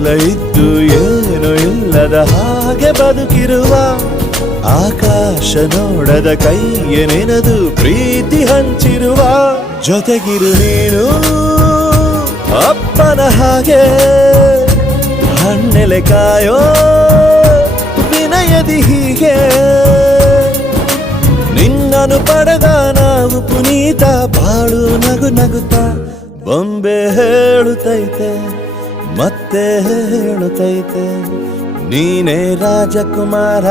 ಎಲ್ಲ ಇದ್ದು ಏನು ಇಲ್ಲದ ಹಾಗೆ ಬದುಕಿರುವ ಆಕಾಶ ನೋಡದ ಕೈಯ ನೆನೆದು ಪ್ರೀತಿ ಹಂಚಿರುವ ಜೊತೆಗಿರು ನೀನು ಅಪ್ಪನ ಹಾಗೆ ಹಣ್ಣೆಲೆ ಕಾಯೋ ವಿನಯದಿ ಹೀಗೆ ನಿನ್ನನು ಪಡೆದ ನಾವು ಪುನೀತ ಬಾಳು ನಗು ನಗುತ್ತಾ ಬೊಂಬೆ ಹೇಳುತ್ತೈತೆ ಮತ್ತೆ ಹೇಳುತ್ತೈತೆ ನೀನೇ ರಾಜಕುಮಾರ.